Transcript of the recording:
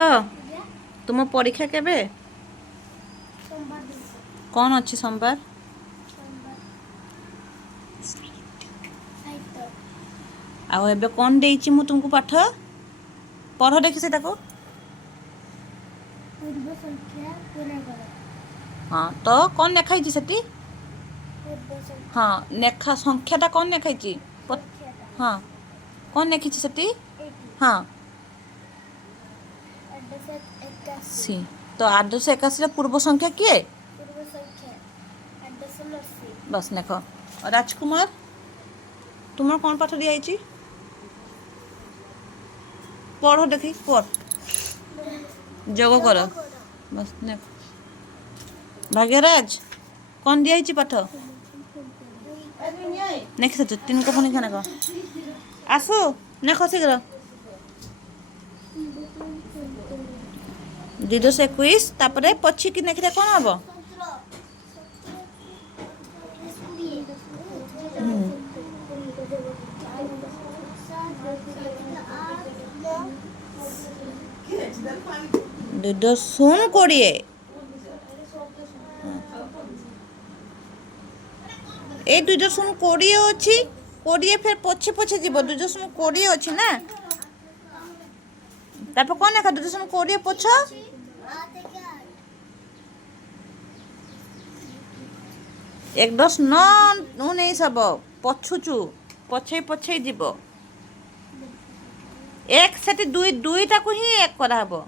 तुम परीक्षा केबे कौन अच्छी सोमवार आउ एबे कौन देइछि मु तुमको पाठ पढ़ देखि से ताको हाँ तो कौन नेखाई सेठी हाँ नेखा संख्याटा कौन नेखाई हाँ कौन नेखी सेठी हाँ सी तो 881 पूर्व संख्या किए बस नेख राजकुमार तुम कौन पाठ दिखाई पढ़ देखी पढ़ जोग कर बस नेख भाग्यराज कौन दिखाई पाठ नेख से 3 को पुणी खाना आसु नेख शीघ्र 221 तापरे पछी कि नेखिले कौन हम दुद सुन कोड़िए ए दुद सुन कोड़िए अच्छी कोड़िए फिर पछे पछे जीव दुद सुन कोड़िए अच्छी ना तापर कौन देखा दुद सुन कोड़िए पछ 1-9-19 हम पछुचु पछे पछे जीव एक से 2 2 टाकू ही एक करा हबो।